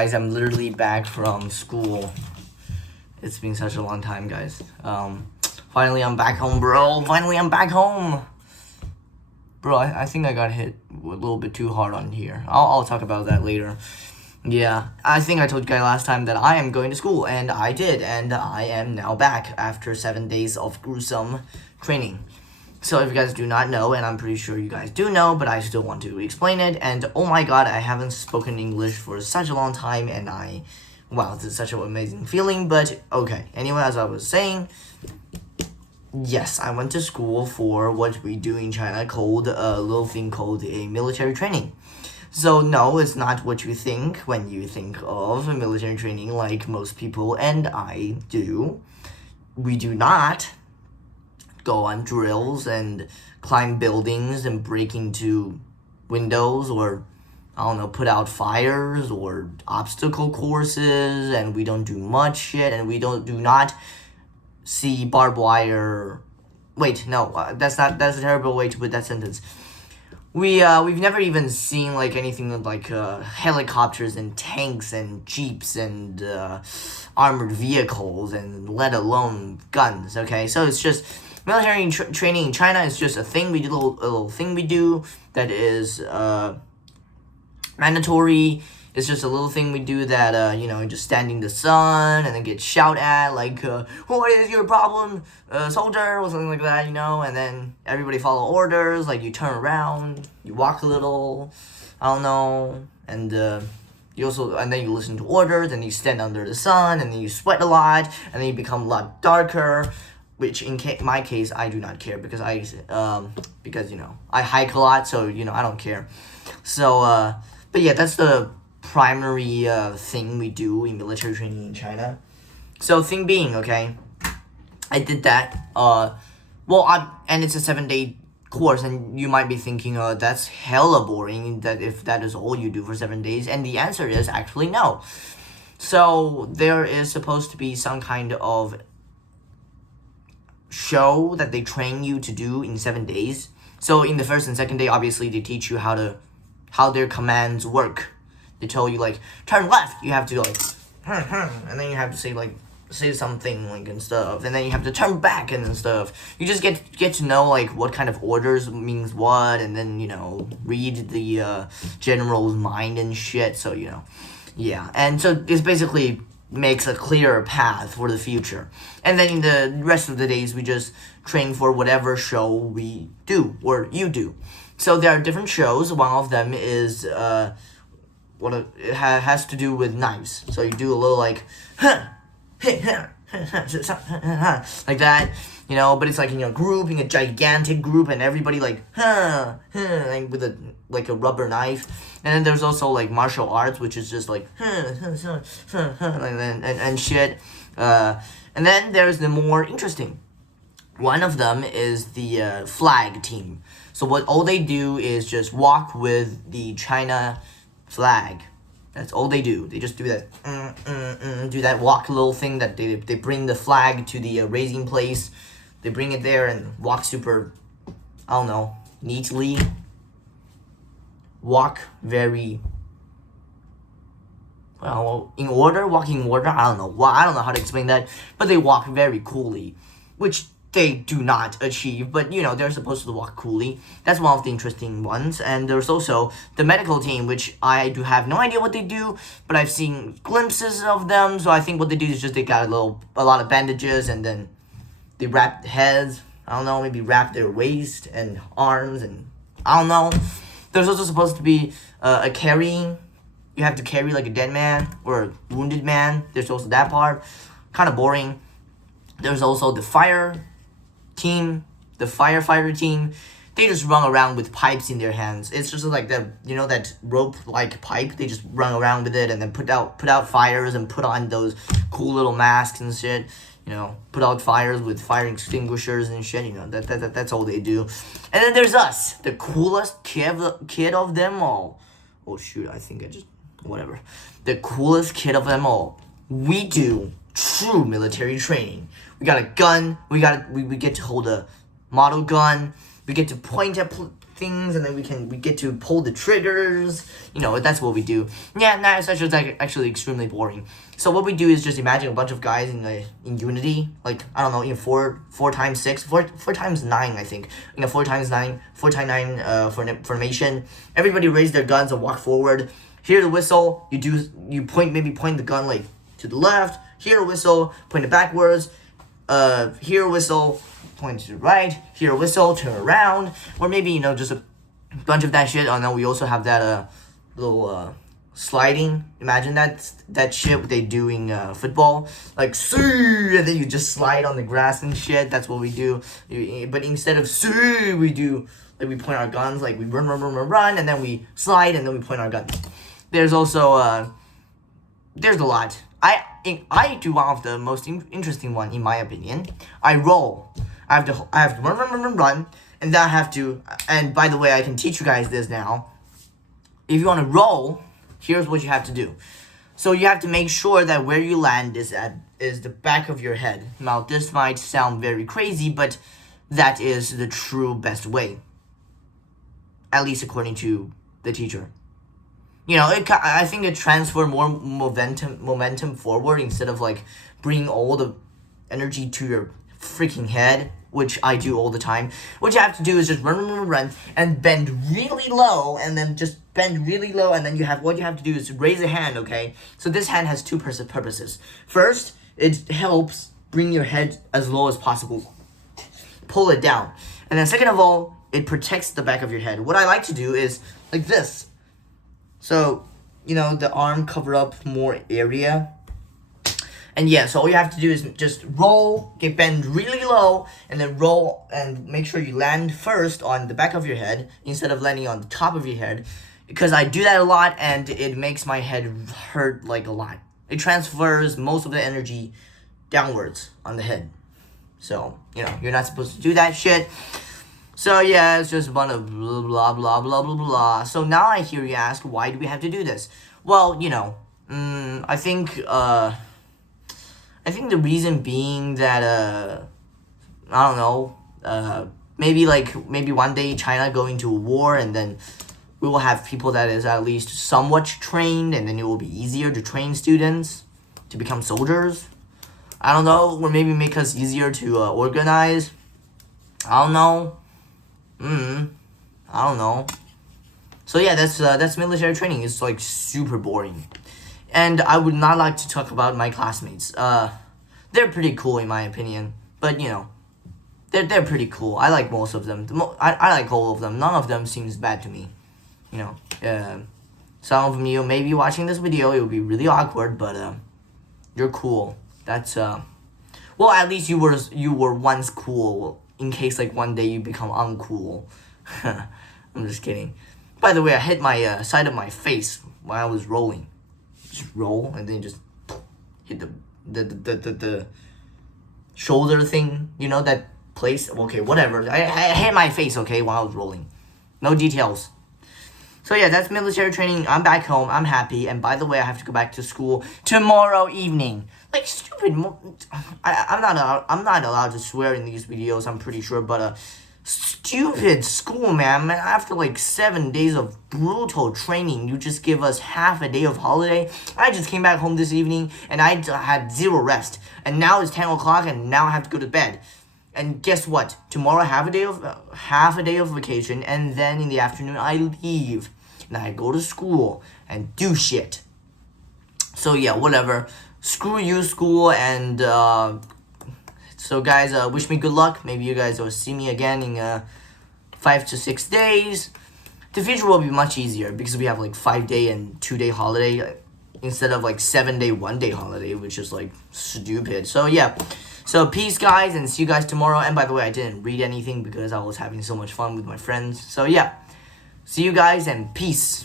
Guys, I'm literally back from school. It's been such a long time, guys. Finally I'm back home, bro. Finally I'm back home. Bro, I think I got hit a little bit too hard on here. I'll talk about that later. Yeah, I think I told you guys last time that I am going to school, and I did, and I am now back after 7 days of gruesome training. So if you guys do not know, and I'm pretty sure you guys do know, but I still want to explain it, and oh my god, I haven't spoken English for such a long time, and wow, this is such an amazing feeling, but okay. Anyway, as I was saying, yes, I went to school for what we do in China called a little thing called a military training. So no, it's not what you think when you think of military training like most people, and I do. We do not go on drills and climb buildings and break into windows or, I don't know, put out fires or obstacle courses, and we don't do much shit, and we do not see barbed wire. Wait, no, that's a terrible way to put that sentence. We've never even seen like anything like helicopters and tanks and jeeps and armored vehicles, and let alone guns. Okay, so it's just military training in China is just a thing we do, a little thing we do that is mandatory. It's just a little thing we do that, just stand in the sun and then get shouted at, like, what is your problem, soldier, or something like that, and then everybody follow orders, like, you turn around, you walk a little, I don't know, and then you listen to orders, and you stand under the sun, and then you sweat a lot, and then you become a lot darker, which in my case, I do not care, because I hike a lot, so, I don't care. So, but yeah, that's the primary thing we do in military training in China. So thing being, okay, I did that. And it's a 7-day course, and you might be thinking, that's hella boring. That if that is all you do for 7 days, and the answer is actually no. So there is supposed to be some kind of show that they train you to do in 7 days. So in the first and second day, obviously they teach you how their commands work. They tell you, like, turn left, you have to, like, and then you have to say something, like, and stuff, and then you have to turn back and stuff. You just get to know, like, what kind of orders means what, and then, read the general's mind and shit, so, yeah. And so this basically makes a clearer path for the future. And then in the rest of the days, we just train for whatever show we do, or you do. So there are different shows. One of them is, it has to do with knives. So you do a little like, like that, but it's like in a group, in a gigantic group, and everybody like, like with a rubber knife. And then there's also like martial arts, which is just like, and shit. And then there's the more interesting. One of them is the flag team. So all they do is just walk with the China flag. That's all they do. They just do that, do that walk little thing that they bring the flag to the raising place. They bring it there and walk super, I don't know, neatly. Walk very, in order, walking in order. I don't know how to explain that, but they walk very coolly, which they do not achieve, but they're supposed to walk coolly. That's one of the interesting ones. And there's also the medical team, which I do have no idea what they do, but I've seen glimpses of them. So I think what they do is just they got a lot of bandages, and then they wrap heads, I don't know, maybe wrap their waist and arms, and I don't know. There's also supposed to be a carrying. You have to carry like a dead man or a wounded man. There's also that part, kind of boring. There's also the fire team, the firefighter team. They just run around with pipes in their hands. It's just like that, that rope-like pipe. They just run around with it and then put out fires and put on those cool little masks and shit. Put out fires with fire extinguishers and shit. That's all they do. And then there's us, the coolest kid of them all. Oh shoot, I think whatever. The coolest kid of them all. We do true military training. We got a gun. We get to hold a model gun. We get to point at things, and then we get to pull the triggers. You know, that's what we do. Yeah, Knife Session is actually extremely boring. So what we do is just imagine a bunch of guys in Unity, like I don't know, in 4 times 9, I think, in a 4 times 9 formation. Everybody raise their guns and walk forward. Hear the whistle. You point the gun like to the left. Hear a whistle, point it backwards. Hear a whistle, point to the right. Hear a whistle, turn around. Or maybe, you know, just a bunch of that shit. Oh no, we also have that little sliding. Imagine that shit they do in football. Like, see, and then you just slide on the grass and shit. That's what we do. But instead of see, we do, like, we point our guns. Like, we run, and then we slide, and then we point our guns. There's also, there's a lot. I do one of the most interesting one, in my opinion. I roll. I have to run, and then I have to, and by the way, I can teach you guys this now. If you want to roll, here's what you have to do. So you have to make sure that where you land is the back of your head. Now, this might sound very crazy, but that is the true best way. At least according to the teacher. You know, I think it transfer more momentum forward instead of like bringing all the energy to your freaking head, which I do all the time. What you have to do is just run, and bend really low, and then just bend really low, and then what you have to do is raise a hand, okay? So this hand has two purposes. First, it helps bring your head as low as possible. Pull it down. And then second of all, it protects the back of your head. What I like to do is like this. So, you know, the arm cover up more area. And yeah, so all you have to do is just roll, bend really low, and then roll, and make sure you land first on the back of your head instead of landing on the top of your head. Because I do that a lot, and it makes my head hurt like a lot. It transfers most of the energy downwards on the head. So, you know, you're not supposed to do that shit. So yeah, it's just a bunch of blah, blah, blah, blah, blah, blah. So now I hear you ask, why do we have to do this? Well, you know, I think the reason being that, I don't know, maybe one day China going to a war, and then we will have people that is at least somewhat trained, and then it will be easier to train students to become soldiers. I don't know, or maybe make us easier to organize. I don't know. I don't know. So yeah, that's military training. It's like super boring. And I would not like to talk about my classmates. They're pretty cool in my opinion. But you know, they're pretty cool. I like most of them. I like all of them. None of them seems bad to me. You know, some of you may be watching this video. It will be really awkward, but you're cool. That's well, at least you were once cool. In case like one day you become uncool. I'm just kidding. By the way, I hit my side of my face while I was rolling. Just roll and then just hit the shoulder thing. You know that place? Okay, whatever. I hit my face, okay, while I was rolling. No details. So yeah, that's military training. I'm back home. I'm happy. And by the way, I have to go back to school tomorrow evening. Like, stupid. I'm not allowed to swear in these videos, I'm pretty sure. But stupid school, man. After like 7 days of brutal training, you just give us half a day of holiday. I just came back home this evening, and I had zero rest. And now it's 10 o'clock, and now I have to go to bed. And guess what? Tomorrow, half a day of vacation, and then in the afternoon, I leave. And I go to school and do shit. So yeah, whatever. Screw you, school, and so guys, wish me good luck. Maybe you guys will see me again in 5 to 6 days. The future will be much easier because we have like 5-day and 2-day holiday instead of like 7-day, 1-day holiday, which is like stupid. So yeah. So peace, guys, and see you guys tomorrow. And by the way, I didn't read anything because I was having so much fun with my friends. So yeah, see you guys and peace.